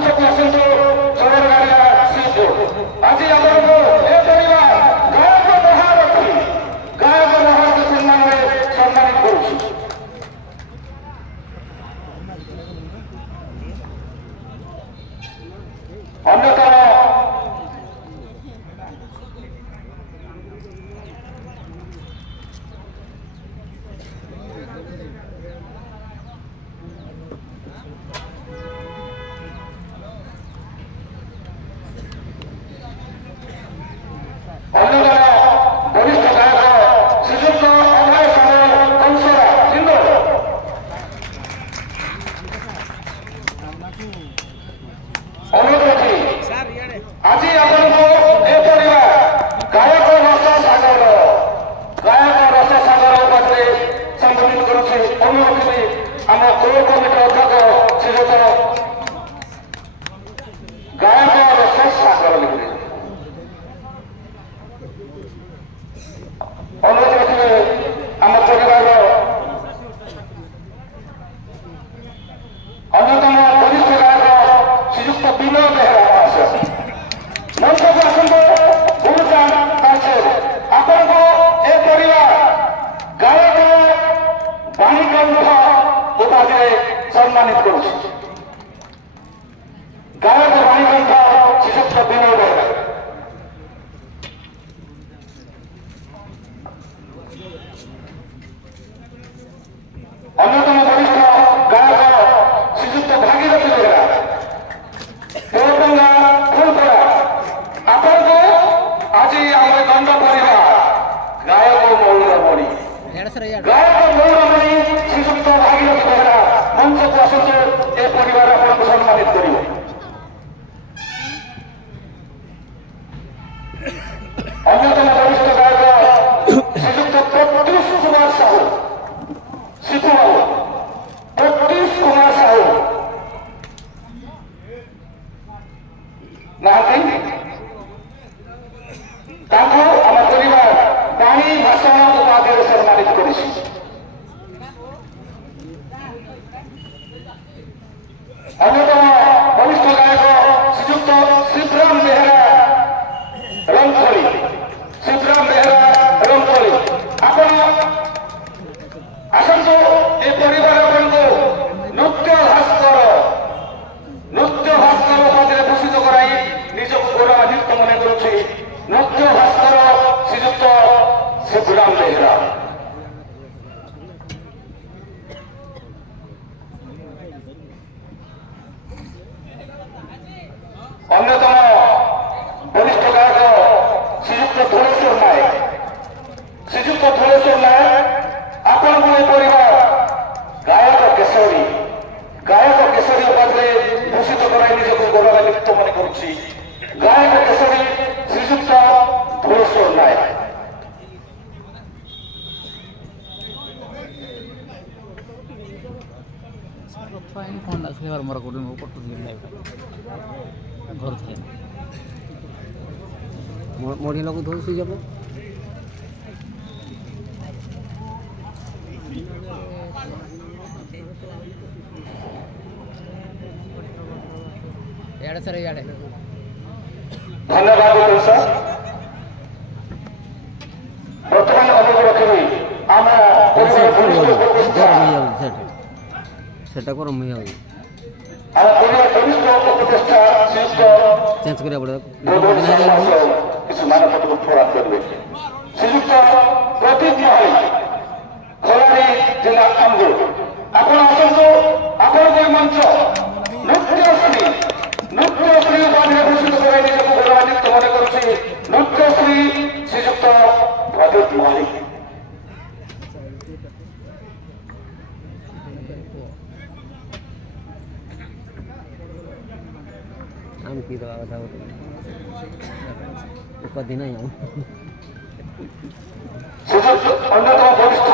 ମଞ୍ଚକୁ ଆସନ୍ତୁ ଚୋରଗାଡ଼ିଆ ଶ୍ରୀପୁର। ଆଜି ଆପଣଙ୍କୁ ଏ ପରିବାର ଗାୟକ ମହାରଥୀ ସମ୍ମାନରେ ସମ୍ମାନିତ କରୁଛି। ଅନ୍ୟତମ ବରିଷ୍ଠ ଗାୟକ ଶ୍ରୀଯୁକ୍ତ ଅଭୟ ସାମଲ କଂସରା ଜିନ୍ଦଳ। ଅନୁରୋଧ ଅଛି ଆଜି ଆପଣଙ୍କୁ ଏ ପରିବାର ଗାୟକ ରସ ସାଗର ଉପାଧିରେ ସମ୍ବୋଧିତ କରୁଛି। ଅନୁରୋଧ କରି ଆମ କୋର କମିଟି ଅଧ୍ୟକ୍ଷ ଶ୍ରୀଯୁକ୍ତ ଗାୟକ ରସ ସାଗର ଲିଖିଲେ ଅନୁରୋଧ ରଖିବେ ଆମ ପରିବାରର ଅନ୍ୟତମ ବରିଷ୍ଠ ଗାୟକ ଶ୍ରୀଯୁକ୍ତ ବିନୟ ବେହେରା ମହାଶୟ ମଞ୍ଚକୁ ଆସନ୍ତୁ। ଗୁରୁଚାନ୍ଦ ତାଳଚେର ଆପଣଙ୍କୁ ଏ ପରିବାର ଗାୟକ ବାଣୀକଣ୍ଠ ଉପାଧିରେ ସମ୍ମାନିତ କରୁଛି। ଗାୟକ ବାଣୀକଣ୍ଠ ଶ୍ରୀଯୁକ୍ତ ବିନୟ ବେହେରା। ଅନ୍ୟତମ ବରିଷ୍ଠ ଗାୟକ ଶ୍ରୀଯୁକ୍ତ ଭାଗୀରଥୀ ବେହେରା ଦେବଗଙ୍ଗା ଫୁଲପଡ଼ା ଆପଣଙ୍କୁ ଆଜି ଆମ ଦଣ୍ଡ ପରିବାର ଗାୟକ ମୌଳମଣି ଶ୍ରୀଯୁକ୍ତ ଭାଗୀରଥୀ ବେହେରା ମଞ୍ଚକୁ ଆସନ୍ତୁ। ଏ ପରିବାର ଆପଣଙ୍କୁ ସମ୍ମାନିତ କରିବ। ଅନ୍ୟତମ ବରିଷ୍ଠ ଗାୟକ ଶ୍ରୀଯୁକ୍ତ ପ୍ରତ୍ୟୁଷ କୁମାର ସାହୁ ଶିଶୁବାବୁ ପ୍ରତ୍ୟୁଷ କୁମାର ସାହୁ ନାହାନ୍ତି। ତାଙ୍କୁ ଆମ ପରିବାର ବାଣୀ ଭାଷଣ ଉପାଧିରେ ସମ୍ମାନିତ କରିଛି। ଅନ୍ୟତମ ବରିଷ୍ଠ ଗାୟକ ଶ୍ରୀଯୁକ୍ତ ଶିବରାମ ବେହେରା ରଙ୍ଗଥଳି ଆପଣ ଆସନ୍ତୁ। ଏ ପରିବାର ଆପଣଙ୍କୁ ନୃତ୍ୟ ଭାସ୍କର ଉପାଧିରେ ଭୂଷିତ କରାଇ ନିଜକୁ ଗୌରବାନ୍ୱିତ ମନେ କରୁଛି। ନୃତ୍ୟ ଭାସ୍କର ଶ୍ରୀଯୁକ୍ତ ଶିବରାମ ବେହେରା। ଅନ୍ୟତମ ବରିଷ୍ଠ ଗାୟକ ଶ୍ରୀଯୁକ୍ତ ଧୂଳେଶ୍ୱର ନାୟକ ଆପଣଙ୍କୁ ଏ ପରିବାର ଗାୟକ କେଶରୀ ଉପାଧିରେ ଭୂଷିତ କରାଇ ନିଜକୁ ଗୌରବାନ୍ୱିତ ମନେ କରୁଛି। ଗାୟକ କେଶରୀ ଶ୍ରୀଯୁକ୍ତ ଧୂଳେଶ୍ୱର ନାୟକ। মরি লোক ধরে শুয়ে যাব। ধন্যবাদ স্যার। বর্তমানে অনুরোধ রাখবি আমরা সেটা গরম হয়ে যাবে। আমার পরিবার বরিষ্ঠ উপদেষ্টা শ্রীযুক্ত চেঞ্জ করে কিছু মানবতা প্রদান করবে। শ্রীযুক্ত প্রদীপ মহাই খোলাড়ি জেলা আমগুল ଆପଣ ଆସନ୍ତୁ। ଆପଣଙ୍କ ମଞ୍ଚ ନୃତ୍ୟଶ୍ରୀ ଉପାଧିରେ ଭୂଷିତ କରାଇ ନିଜକୁ ଗୌରବାନ୍ୱିତ ମନେ କରୁଛି। ନୃତ୍ୟଶ୍ରୀ ଶ୍ରୀଯୁକ୍ତ ପ୍ରଦୀପ ମହାଇ। আমি কি দেওয়া কথা কদিন ଅନ୍ୟତମ ବରିଷ୍ଠ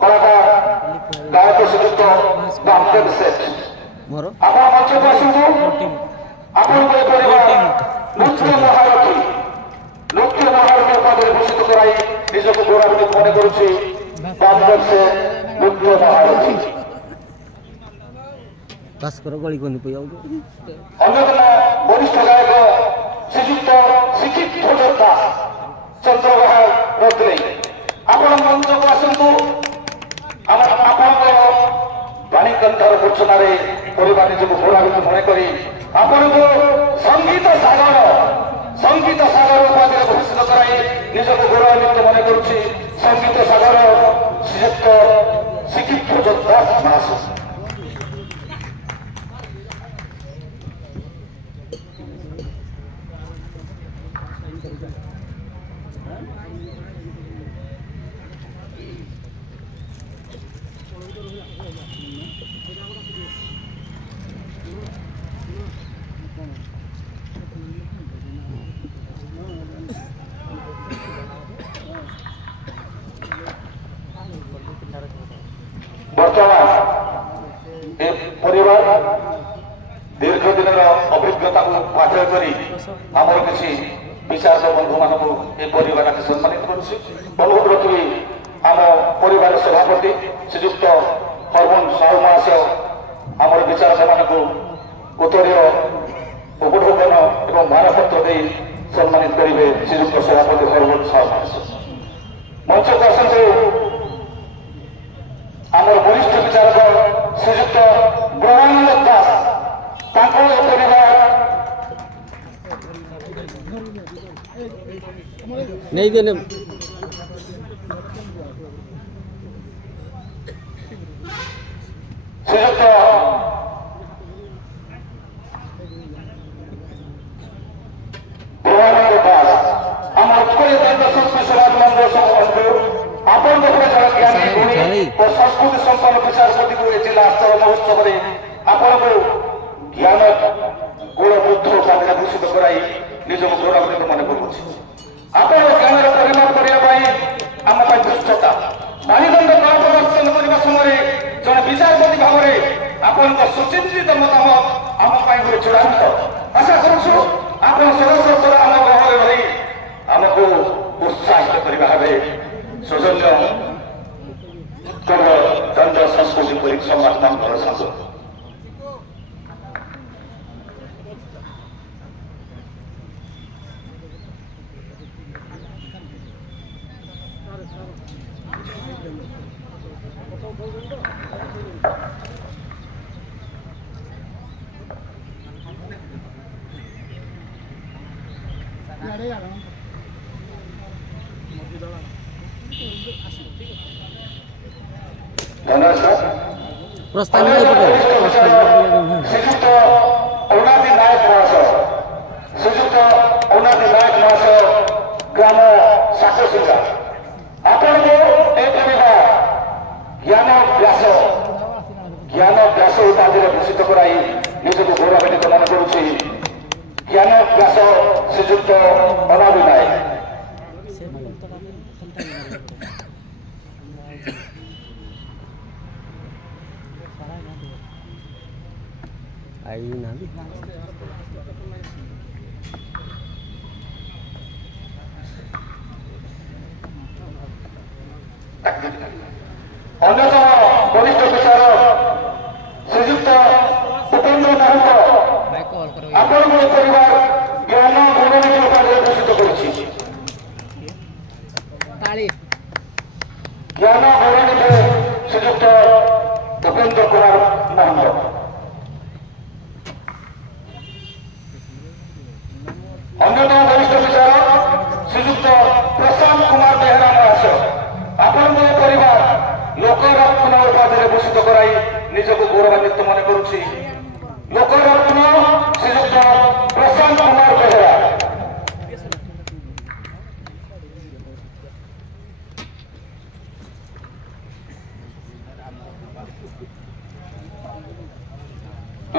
କଳାକାର ଗାୟକ ଶ୍ରୀଯୁକ୍ତ ବାମଦେବ ସେଠ ଆପଣ ମଞ୍ଚକୁ ଆସନ୍ତୁ। ଆପଣଙ୍କ ଏ ପରିବାର ନୃତ୍ୟ ମହାରଥୀ ଉପାଧିରେ ଭୂଷିତ କରାଇ ନିଜକୁ ଗୌରବାନ୍ୱିତ ମନେ କରୁଛି। ବାମଦେବ ସେଠ ନୃତ୍ୟ ମହାରଥୀ। ଭାସ୍କର ଗଳି କନ୍ଦି ପଇ ଯାଉଛୁ ଅନ୍ୟତମ ବରିଷ୍ଠ ଗାୟକ ଶ୍ରୀଯୁକ୍ତ ଶିକ୍ଷିତ ଧ୍ୱଜ ଦାସ ଚନ୍ଦ୍ରବାହା ରହୁଥିଲେ ଆପଣ ମଞ୍ଚକୁ ଆସନ୍ତୁ ଆପଣଙ୍କର ବାଣୀକଣ୍ଠର ମୂର୍ଚ୍ଛନାରେ ପରିବାର ନିଜକୁ ଗୌରବାନ୍ୱିତ ମନେ କରି ଆପଣଙ୍କୁ ସଙ୍ଗୀତ ସାଗର ଉପାଧିରେ ଭୂଷିତ କରାଇ ନିଜକୁ ଗୌରବାନ୍ୱିତ ମନେ କରୁଛି ସଙ୍ଗୀତ ସାଗର ଶ୍ରୀଯୁକ୍ତ ଶିକ୍ଷିତ ଧ୍ୱଜ ଦାସ ମହାଶୟ। ବର୍ତ୍ତମାନ ଏ ପରିବାର ଦୀର୍ଘ ଦିନର ଅଭିଜ୍ଞତାକୁ ପାଥେୟ କରି ଆମର କିଛି ବିଶାରଦ ବନ୍ଧୁମାନଙ୍କୁ ଏ ପରିବାର ସମ୍ମାନିତ କରୁଛି। ଅନୁରୋଧ ରଖିବି ଆମ ପରିବାର ସଭାପତି ଶ୍ରୀଯୁକ୍ତ ହରମୋହନ ସାହୁ ମହାଶୟ ଆମର ବିଚାରକମାନଙ୍କୁ ଉତ୍ତରୀୟ ଉପଢୌକନ ଏବଂ ମାନପତ୍ର ଦେଇ ସମ୍ମାନିତ କରିବେ। ଶ୍ରୀଯୁକ୍ତ ସଭାପତି ହରମୋହନ ସାହୁ ମହାଶୟ ମଞ୍ଚକୁ ଆସନ୍ତୁ। ଆମର ବରିଷ୍ଠ ବିଚାରକ ଶ୍ରୀଯୁକ୍ତ ବ୍ରହ୍ମାନନ୍ଦ ଦାସ ତାଙ୍କ ଏ ପରିବାର ନେଇଦେଲେ ଶ୍ରୀଯୁକ୍ତ ବ୍ରହ୍ମାନନ୍ଦ ଦାସ ଆମ ଉତ୍କଳୀୟ ଦନ୍ତ ସଂସ୍କୃତି ସମାଜ ମଣ୍ଡଳ ସଂଗଠନକୁ ଆପଣଙ୍କ ଜଣେ ଜ୍ଞାନୀ ଗୁଣୀ ଓ ସଂସ୍କୃତି ସମ୍ପନ୍ନ ବିଚାରପତିକୁ ଏ ଜିଲ୍ଲା ସ୍ତର ମହୋତ୍ସବରେ ଆପଣଙ୍କୁ ଜ୍ଞାନ ଗୁଣ ବୁଦ୍ଧ ଉପାଧିରେ ଭୂଷିତ କରାଇ ନିଜକୁ ଗୌରବାନ୍ୱିତ ମନେ କରୁଛି। ଆପଣ ଜ୍ଞାନର ପରିମାପ କରିବା ପାଇଁ ଆମ ପାଇଁ ଦୁଷ୍ଟତା ବାଣୀଦଣ୍ଡ କଳା ପ୍ରଦର୍ଶନ କରିବା ସମୟରେ ଜଣେ ବିଚାରପତି ଭାବରେ ଆପଣଙ୍କ ସୁଚିନ୍ତିତ ମତାମତ ଆମ ପାଇଁ ଗୋଟେ ଚୂଡ଼ାନ୍ତ। ଆଶା କରୁଛୁ ଆପଣ ସଦସ୍ୟ ଆମ ଗ୍ରହରେ ରହି ଆମକୁ ଉତ୍ସାହିତ କରିବା ଭାବେ ସୌଜନ୍ୟ ଦଣ୍ଡ ସଂସ୍କୃତି ପରି ସମାଜ କରନ୍ତୁ। ଧନ୍ୟବାଦ ସାର୍। ପ୍ରସ୍ତାବ ଶ୍ରୀଯୁକ୍ତ ଅନାଦି ନାୟକ ମହାଶୟ ଗ୍ରାମ ସାକସିଙ୍ଗା ଆପଣଙ୍କୁ ଏ ପରିବାର ଜ୍ଞାନ ବ୍ୟାସ ଉପାଧିରେ ଭୂଷିତ କରାଇ ନିଜକୁ ଗୌରବାନ୍ୱିତ ମନେ କରୁଛି। ଜ୍ଞାନ ବ୍ୟାସ ଶ୍ରୀଯୁକ୍ତ ଅନାଦି ନାୟକ ଅନ୍ୟତମ ବରିଷ୍ଠ ବିଚାରକ ଶ୍ରୀଯୁକ୍ତ ଉପେନ୍ଦ୍ର ମହାନ୍ତ ଆପଣଙ୍କୁ ଏ ପରିବାର ଜ୍ଞାନ ଗୁଣନୀତି ଉପାଧିରେ ଭୂଷିତ କରୁଛି। ଜ୍ଞାନ ଗୁଣନୀତି ଶ୍ରୀଯୁକ୍ତ ଉପେନ୍ଦ୍ର କୁମାର ମହାନ୍ତ ଅନ୍ୟତମ ବରିଷ୍ଠ ବିଚାରକ ଶ୍ରୀଯୁକ୍ତ ପ୍ରଶାନ୍ତ କୁମାର ବେହେରା ମହାଶୟ ଆପଣଙ୍କ ଏ ପରିବାର ଲୋକରତ୍ନ ଉପାଧିରେ ଭୂଷିତ କରାଇ ନିଜକୁ ଗୌରବାନ୍ୱିତ ମନେ କରୁଛି। ଲୋକରତ୍ନ ଶ୍ରୀଯୁକ୍ତ ପ୍ରଶାନ୍ତ କୁମାର ବେହେରା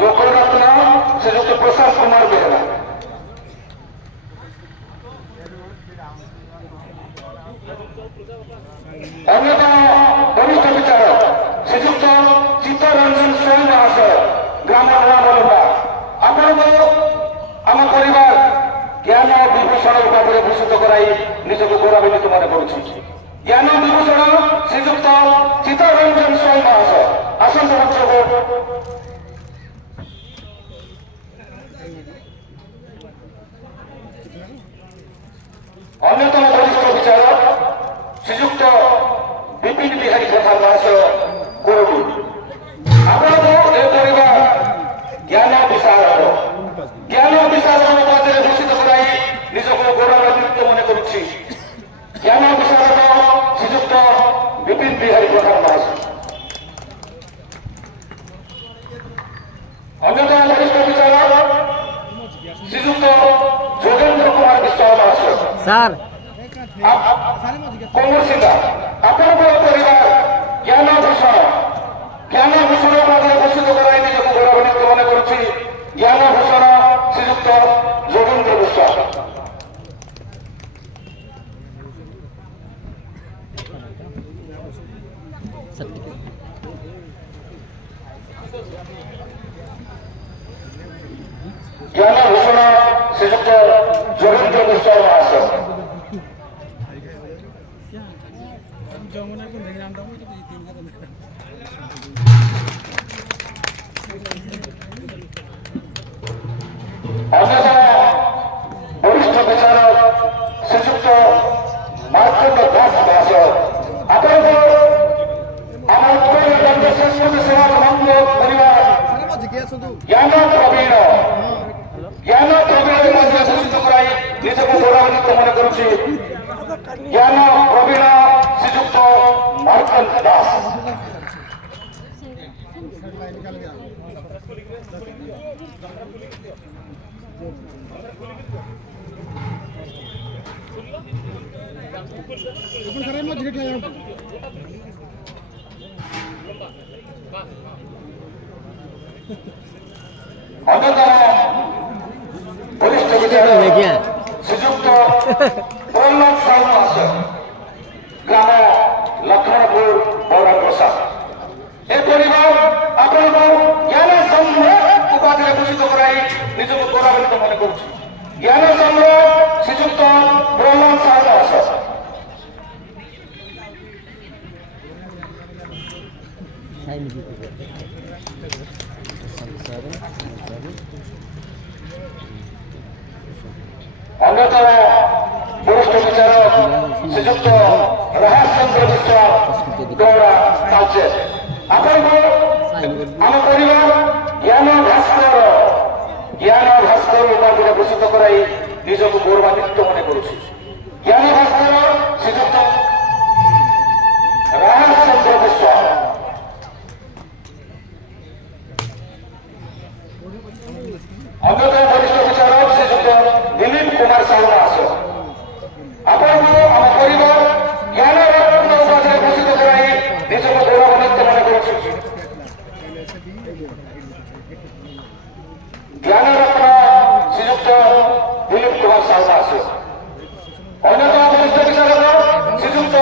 ଲୋକରତ୍ନ ଶ୍ରୀଯୁକ୍ତ ପ୍ରଶାନ୍ତ କୁମାର ବେହେରା ଅନ୍ୟତମ ବରିଷ୍ଠ ବିଚାରକ ଶ୍ରୀଯୁକ୍ତ ଚିତ୍ତରଞ୍ଜନ ସ୍ୱାଇଁ ମହାଶୟ ଗ୍ରାମ ନୂଆବଲୁଣ୍ଡା ଆପଣଙ୍କୁ ଆମ ପରିବାର ଜ୍ଞାନ ବିଭୂଷଣ ଉପାଧିରେ ଭୂଷିତ କରାଇ ନିଜକୁ ଗୌରବାନ୍ୱିତ ମନେ କରୁଛି। ଜ୍ଞାନ ବିଭୂଷଣ ଶ୍ରୀଯୁକ୍ତ ଚିତ୍ତରଞ୍ଜନ ସ୍ୱାଇଁ ମହାଶୟ ଆସନ୍ତୁ ମଞ୍ଚକୁ। ଅନ୍ୟତମ ବରିଷ୍ଠ ବିଚାରକ ଶ୍ରୀଯୁକ୍ତ ଯୋଗେନ୍ଦ୍ର କୁମାର ବିଶ୍ୱାଳ ମହାଶୟ ସାର୍ କୌଣସିକା ଆପଣଙ୍କର ପରିବାର ଜ୍ଞାନ ଭୂଷଣ ଉପାଧିରେ ଭୂଷିତ କରାଇ ନିଜକୁ ଗୌରବାନ୍ୱିତ ମନେ କରୁଛି ଜ୍ଞାନ ଭୂଷଣ ଶ୍ରୀଯୁକ୍ତ ଯୋଗେନ୍ଦ୍ର ବିଶ୍ୱାଳ। ଜ୍ଞାନ ଭୂଷଣ ଶ୍ରୀଯୁକ୍ତ ଯୋଗେନ୍ଦ୍ର ବିଶ୍ୱାଳ ମହାଶୟ। ଅନ୍ୟତମ ବରିଷ୍ଠ ବିଚାରକ ଶ୍ରୀଯୁକ୍ତ ମାର୍କଣ୍ଡ ଦାସ ମହାଶୟ ଆପଣଙ୍କ ଆମ ଉତ୍କଳ ଗାନ୍ଧୀ ସଂସ୍କୃତି ସମାଜ ଭଙ୍ଗ କରିବା ଜ୍ଞାନ ପ୍ରବୀଣ ମଧ୍ୟ ଘୋଷିତ କରାଇ ନିଜକୁ ଗୌରବାନ୍ୱିତ ମନେ କରୁଛି ଜ୍ଞାନ ପ୍ରବୀଣ ଶ୍ରୀଯୁକ୍ତ ମାର୍କଣ୍ଡ ଦାସ। ଅନ୍ୟତମ ବରିଷ୍ଠ ବିଚାରକ ଶ୍ରୀଯୁକ୍ତ ପ୍ରହ୍ଲାଦ ସାହୁ ମହାଶୟ ଗ୍ରାମ ଲକ୍ଷ୍ମଣପୁର ବୌରା ପ୍ରସାଦ ଏ ପରିବାର ଆପଣଙ୍କୁ ଜ୍ଞାନ ସମ୍ରାଟ ଉପାଧିରେ ଭୂଷିତ କରାଇ ନିଜକୁ ଗୌରବାନ୍ୱିତ ମନେ କରୁଛି ଜ୍ଞାନ ସମ୍ରାଟ ଶ୍ରୀଯୁକ୍ତ ପ୍ରହ୍ଲାଦ ସାହୁ ମହାଶୟ। ଅନ୍ୟତମ ବରିଷ୍ଠ ବିଚାରକ ଶ୍ରୀଯୁକ୍ତ ରାହାସ ଚନ୍ଦ୍ର ବିଶ୍ୱାଳ ଗୌଡ଼ା ତାଲଚେର ଆପଣଙ୍କୁ ଆମ ପରିବାର ଜ୍ଞାନ ଭାସ୍କର ଉପାଧିରେ ଭୂଷିତ କରାଇ ନିଜକୁ ଗୌରବାନ୍ୱିତ ମନେ କରୁଛି ଜ୍ଞାନ ଭାସ୍କର ଶ୍ରୀଯୁକ୍ତ ରାହାସ ଚନ୍ଦ୍ର ବିଶ୍ୱାଳ। ଅନ୍ୟତମ ବରିଷ୍ଠ ବିଚାରକ ଶ୍ରୀଯୁକ୍ତ ଦିଲ୍ଲୀପ କୁମାର ସାହୁ ମହାଶୟ ଆପଣଙ୍କୁ ଆମ ପରିବାର ଜ୍ଞାନ ରତ୍ନ ଉପାଧିରେ ଭୂଷିତ କରାଇ ନିଜକୁ ଗୌରବାନ୍ୱିତ ମନେ କରୁଛି ଜ୍ଞାନ ରତ୍ନ ଶ୍ରୀଯୁକ୍ତ ଦିଲ୍ଲୀପ କୁମାର ସାହୁ ମହାଶୟ। ଅନ୍ୟତମ ବରିଷ୍ଠ ବିଚାରକ ଶ୍ରୀଯୁକ୍ତ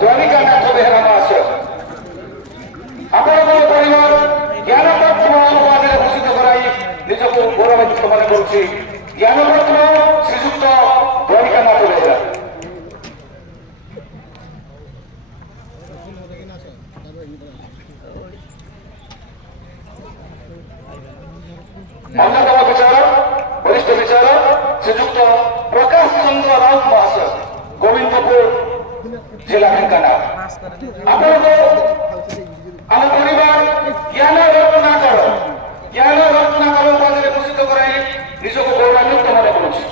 ଦ୍ୱାରିକାନାଥ ବେହେରା ମହାଶୟ ଆପଣଙ୍କ ପରିବାର ଜ୍ଞାନ ରତ୍ନ ଉପାଧିରେ ଭୂଷିତ କରାଇ ନିଜକୁ ଗୌରବାନ୍ୱିତ ମନେ କରୁଛି ଜ୍ଞାନ ରତ୍ନ ଶ୍ରୀଯୁକ୍ତ ଦ୍ୱାରିକାନାଥ ବେହେରା। ଅନ୍ୟତମ ବିଚାରକ ବରିଷ୍ଠ ବିଚାରକ ଶ୍ରୀଯୁକ୍ତ ପ୍ରକାଶ ଚନ୍ଦ୍ର ରାଉତ ମହାଶୟ ଗୋବିନ୍ଦପୁର ଜିଲ୍ଲା ଢେଙ୍କାନାଳ ଆପଣଙ୍କୁ ଆମ ପରିବାର ଜ୍ଞାନ ରତ୍ନାକର ଉପାଧିରେ ଭୂଷିତ କରାଇ ନିଜକୁ ଗୌରବାନ୍ୱିତ ମନେ କରୁଛି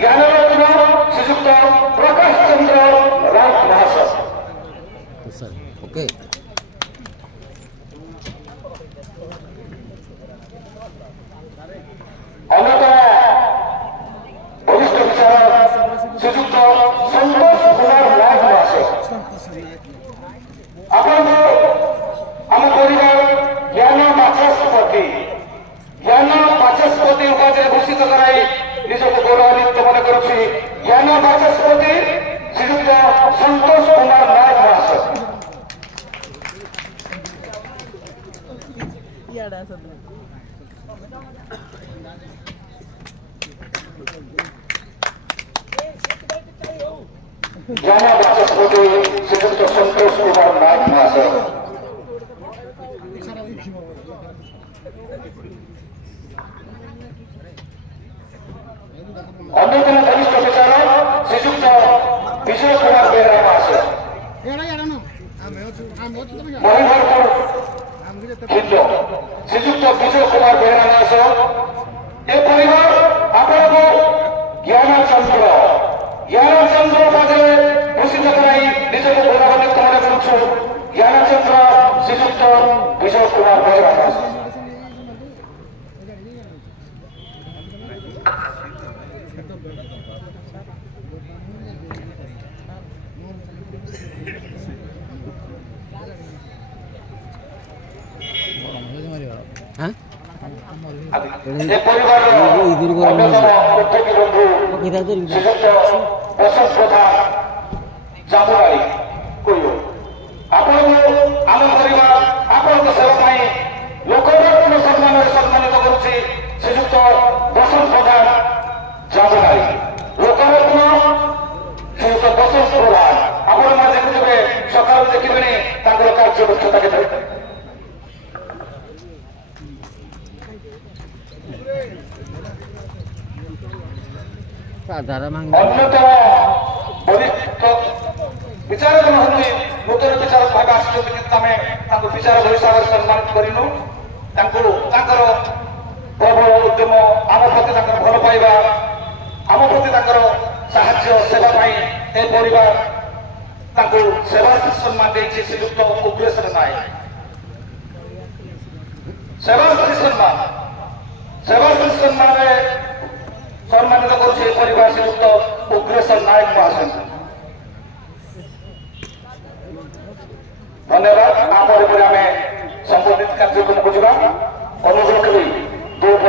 ଜ୍ଞାନ ରତ୍ନ ଶ୍ରୀଯୁକ୍ତ ପ୍ରକାଶ ଚନ୍ଦ୍ର ରାଉତ ମହାଶୟ। ଅନ୍ୟତମ ବରିଷ୍ଠ ବିଚାରକ ଶ୍ରୀଯୁକ୍ତ ସନ୍ତୋଷ କୁମାର ନାୟକ ମହାଶୟ ଆପଣଙ୍କୁ ଆମ ପରିବାର ଜ୍ଞାନ ବାଚସ୍ପତି ଉପାଧିରେ ଭୂଷିତ କରାଇ ନିଜକୁ ଗୌରବାନ୍ୱିତ ମନେ କରୁଛି ଜ୍ଞାନ ବାଚସ୍ପତି ଶ୍ରୀଯୁକ୍ତ ସନ୍ତୋଷ କୁମାର ନାୟକ ମହାଶୟ। ଜ୍ଞାନ ବାଚସ୍ପତି ଶ୍ରୀଯୁକ୍ତ ସନ୍ତୋଷ କୁମାର ନାୟକ ମହାଶୟ। ଅନ୍ୟତମ ବରିଷ୍ଠ ବିଚାରକ ଶ୍ରୀଯୁକ୍ତ ବିଜୟ କୁମାର ବେହେରା ମହାଶୟ ମହିମରପୁର ଶ୍ରୀଯୁକ୍ତ ବିଜୟ କୁମାର ବେହେରା ମହାଶୟ ଏ ପରିବାର ଆପଣଙ୍କୁ ଜ୍ଞାନ ଚନ୍ଦ୍ର ଉପାଧିରେ ଭୂଷିତ କରାଇ ନିଜକୁ ଗୌରବାନ୍ୱିତ ମନେ କରୁଛୁ ଜ୍ଞାନ ଚନ୍ଦ୍ର ଶ୍ରୀଯୁକ୍ତ ବିଜୟ କୁମାର ବେହେରା ମହାଶୟ। হ্যাঁ ଏ ପରିବାରର ଅନ୍ୟତମ ଉଦ୍ୟୋଗୀ ବନ୍ଧୁ ଶ୍ରୀଯୁକ୍ତ ବସନ୍ତ ପ୍ରଧାନ ଜାମୁରାଳି କହିବ ଆପଣଙ୍କୁ ଆମ ପରିବାର ଆପଣଙ୍କ ସେବା ପାଇଁ ଲୋକରତ୍ନ ସମ୍ମାନରେ ସମ୍ମାନିତ କରୁଛି ଶ୍ରୀଯୁକ୍ତ ବସନ୍ତ ପ୍ରଧାନ ଜାମୁରାଳି ଲୋକରତ୍ନ ଶ୍ରୀଯୁକ୍ତ ବସନ୍ତ ପ୍ରଧାନ ଆପଣମାନେ ଦେଖୁଥିବେ ସକାଳୁ ଦେଖିବେଣି ତାଙ୍କର କାର୍ଯ୍ୟଦକ୍ଷତା କେତେ ଅନ୍ୟତମ ବରିଷ୍ଠ ବିଚାରକ ନୁହନ୍ତି ନୂତନ ବିଚାରକ ଭାବେ ଆସିଛନ୍ତି କିନ୍ତୁ ଆମେ ତାଙ୍କୁ ବିଚାରକ ହିସାବରେ ସମ୍ମାନିତ କରିନୁ ତାଙ୍କୁ ତାଙ୍କର ପ୍ରବଳ ଉଦ୍ୟମ ଆମ ପ୍ରତି ତାଙ୍କର ଭଲ ପାଇବା ଆମ ପ୍ରତି ତାଙ୍କର ସାହାଯ୍ୟ ସେବା ପାଇଁ ଏ ପରିବାର ତାଙ୍କୁ ସେବାଶ୍ରୀ ସମ୍ମାନ ଦେଇଛି ଶ୍ରୀଯୁକ୍ତ ଉଗ୍ରେଶ୍ୱର ନାୟକ ସେବାଶ୍ରୀ ସମ୍ମାନରେ ସମ୍ମାନିତ କରୁଛି ଏ ପରିବାର ଶ୍ରୀଯୁକ୍ତ ଉଗ୍ରେଶ୍ୱର ନାୟକ ମହାଶୟ ଧନ୍ୟବାଦ। ତାପରେ ଆମେ ସମ୍ବୋଧିତ କାର୍ଯ୍ୟକ୍ରମକୁ ଯିବା ଅନୁରୋଧ